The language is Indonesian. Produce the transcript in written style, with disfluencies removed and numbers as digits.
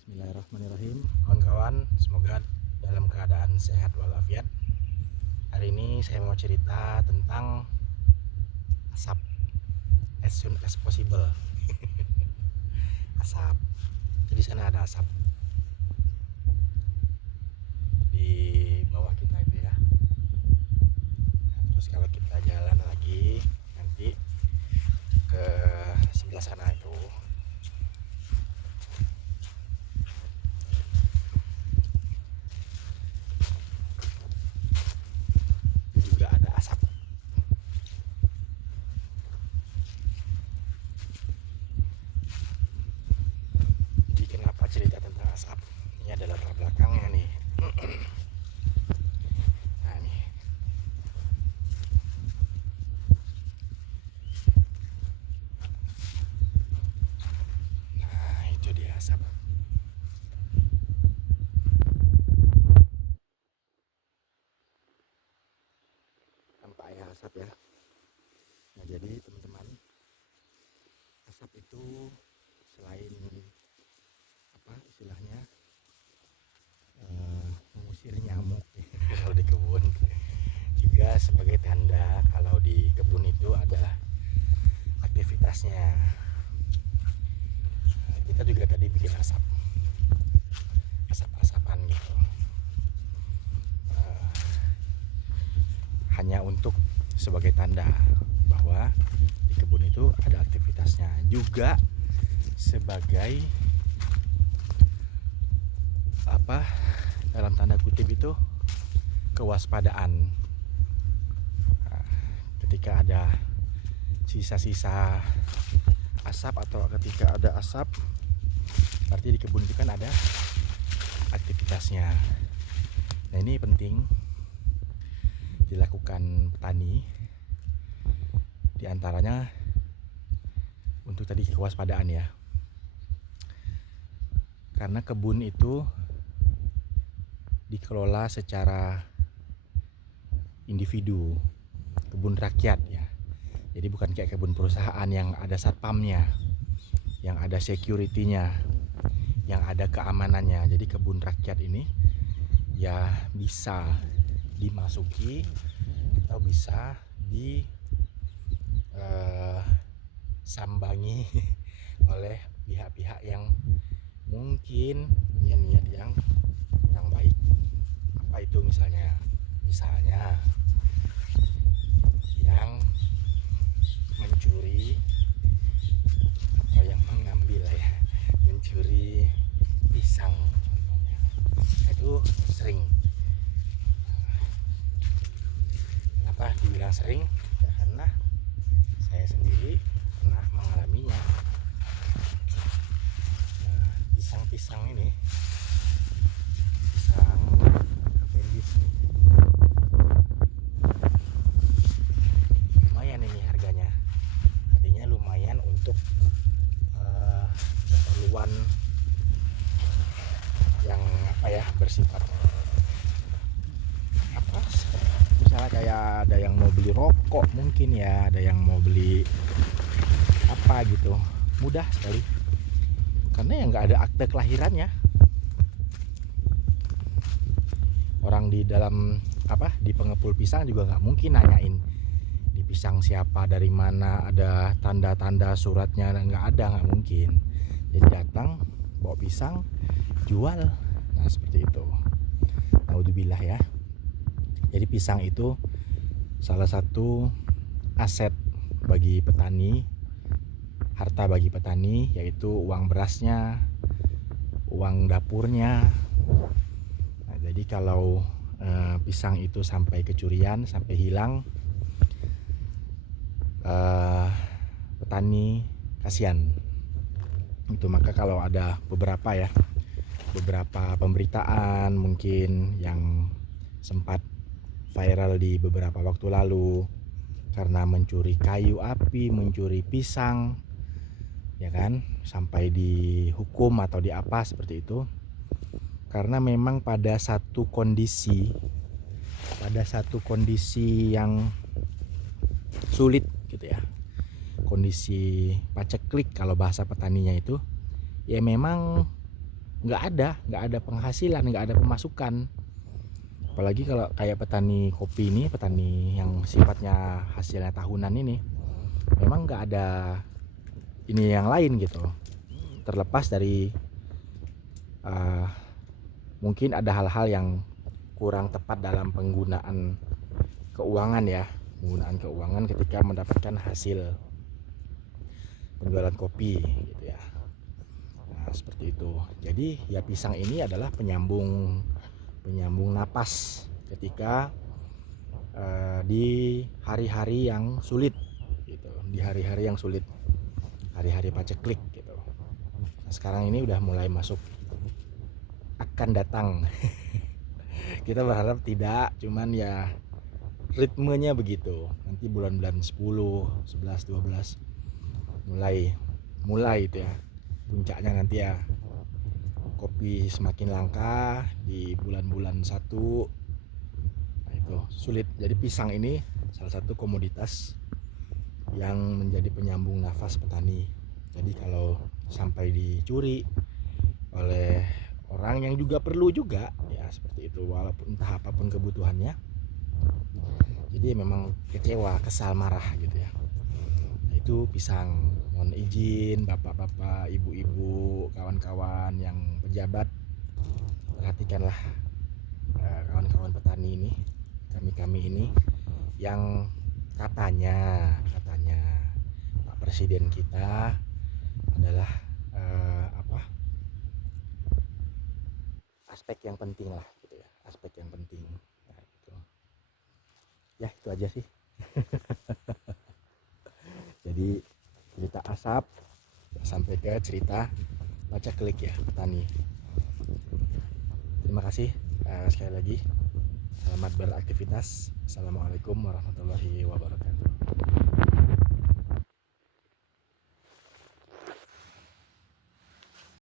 Bismillahirrahmanirrahim. Kawan-kawan, semoga dalam keadaan sehat walafiat. Hari ini saya mau cerita tentang asap, as soon as possible. Asap. Jadi sana ada asap di bawah kita itu ya. Nah, terus kalau kita jalan lagi nanti ke sebelah sana itu juga ada asap. Jadi kenapa cerita tentang asap? Ini adalah latar belakangnya nih. Nah nih, nah itu dia asap. Nampak ya asap ya. Nah jadi teman-teman, asap itu selain apa istilahnya mengusir nyamuk kalau di kebun, juga sebagai tanda kalau di kebun itu ada aktivitasnya. Nah, kita juga tadi bikin asap-asapan gitu, hanya untuk sebagai tanda bahwa di kebun itu ada aktivitasnya, juga sebagai apa dalam tanda kutip itu kewaspadaan. Nah, ketika ada sisa-sisa asap atau ketika ada asap, berarti di kebun itu kan ada aktivitasnya. Nah ini penting dilakukan petani, diantaranya untuk tadi kewaspadaan ya, karena kebun itu dikelola secara individu, kebun rakyat ya. Jadi bukan kayak kebun perusahaan yang ada satpamnya, yang ada security-nya, yang ada keamanannya. Jadi kebun rakyat ini ya bisa dimasuki atau bisa disambangi oleh pihak-pihak yang mungkin punya niat yang baik. Apa itu misalnya yang mencuri atau yang mengambil ya, mencuri pisang contohnya. Nah, itu sering. Kenapa dibilang sering? Ya, karena saya sendiri pernah mengalaminya. Nah, pisang-pisang ini, pisang Cavendish nih, lumayan ini harganya. Artinya lumayan untuk keperluan yang apa ya, bersifat apa, misalnya kayak ada yang mau beli rokok mungkin ya, ada yang mau beli apa gitu, mudah sekali karena ya nggak ada akte kelahirannya. Orang di dalam apa, di pengepul pisang juga nggak mungkin nanyain di pisang siapa, dari mana, ada tanda-tanda suratnya, nggak mungkin. Jadi datang bawa pisang, jual. Nah seperti itu. Naudzubillah ya. Jadi pisang itu salah satu aset bagi petani, harta bagi petani, yaitu uang berasnya, uang dapurnya. Nah, jadi kalau pisang itu sampai kecurian, sampai hilang, petani kasihan. Itu maka kalau ada beberapa pemberitaan mungkin yang sempat viral di beberapa waktu lalu karena mencuri kayu api, mencuri pisang, ya kan, sampai dihukum atau diapa seperti itu. Karena memang pada satu kondisi yang sulit gitu ya, kondisi paceklik kalau bahasa petaninya itu, ya memang nggak ada penghasilan, nggak ada pemasukan. Apalagi kalau kayak petani kopi ini, petani yang sifatnya hasilnya tahunan ini, memang nggak ada ini yang lain gitu. Terlepas dari mungkin ada hal-hal yang kurang tepat dalam penggunaan keuangan ya, penggunaan keuangan ketika mendapatkan hasil penjualan kopi gitu ya. Nah, seperti itu. Jadi ya pisang ini adalah penyambung napas ketika di hari-hari yang sulit gitu, di hari-hari yang sulit, hari-hari paceklik gitu. Nah, sekarang ini udah mulai masuk akan datang. Kita berharap tidak, cuman ya ritmenya begitu. Nanti bulan-bulan 10, 11, 12 mulai itu ya. Puncaknya nanti ya kopi semakin langka di bulan-bulan 1. Nah, itu sulit. Jadi pisang ini salah satu komoditas yang menjadi penyambung nafas petani. Jadi kalau sampai dicuri oleh orang yang juga perlu juga ya seperti itu, walaupun entah apapun kebutuhannya, jadi memang kecewa, kesal, marah gitu ya. Nah, itu pisang. Mohon izin bapak-bapak, ibu-ibu, kawan-kawan yang pejabat, perhatikanlah kawan-kawan petani ini, kami ini yang katanya Pak Presiden kita adalah aspek yang penting lah gitu ya, aspek yang penting. Nah, gitu. Ya itu aja sih. Jadi cerita asap sampai ke cerita baca klik ya petani. Terima kasih sekali lagi. Selamat beraktivitas. Assalamualaikum warahmatullahi wabarakatuh.